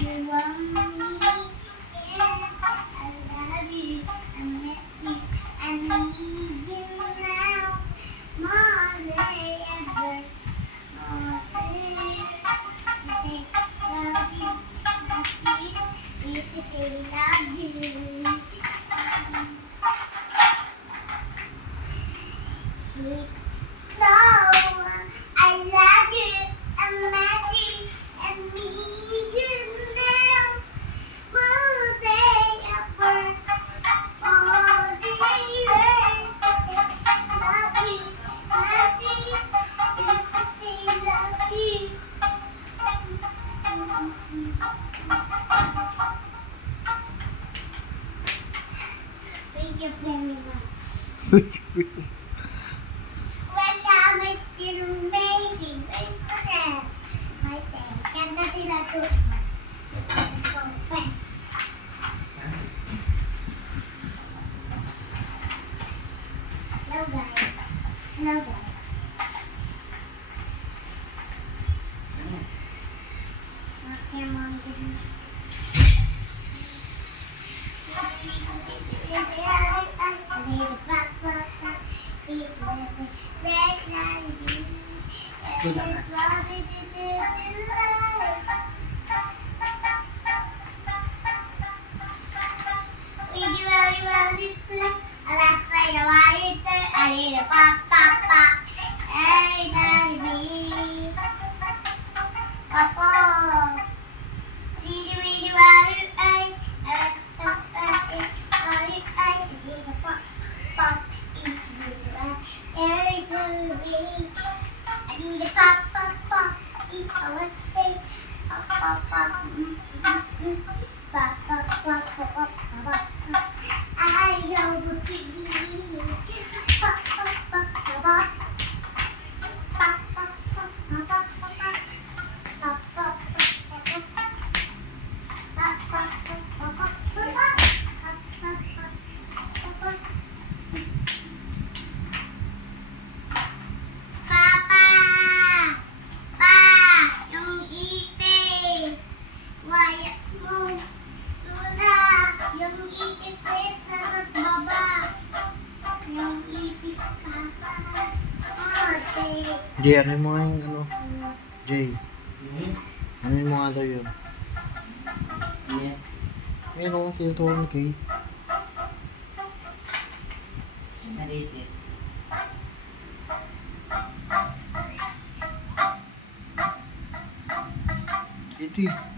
you want me? Yeah, I love you. I miss you. I need you now more than ever. More than ever. You say love you. Miss you. You say love you. Sweet. No, I love you. I miss you. I need you now more than ever. More than ever. Love you. Miss you. You say love you. Thank you very much. Welcome to Amazing Restaurant. My friend, ganda sila doon. Hello guys. Hello guys. Okay, Mom, give me. Papa. Jay, ano mo nga yung ano? Jay, ano mo nga daw yun? Yeah. Ayun o, tinuturo ni Kay. Nalitin. Ito eh.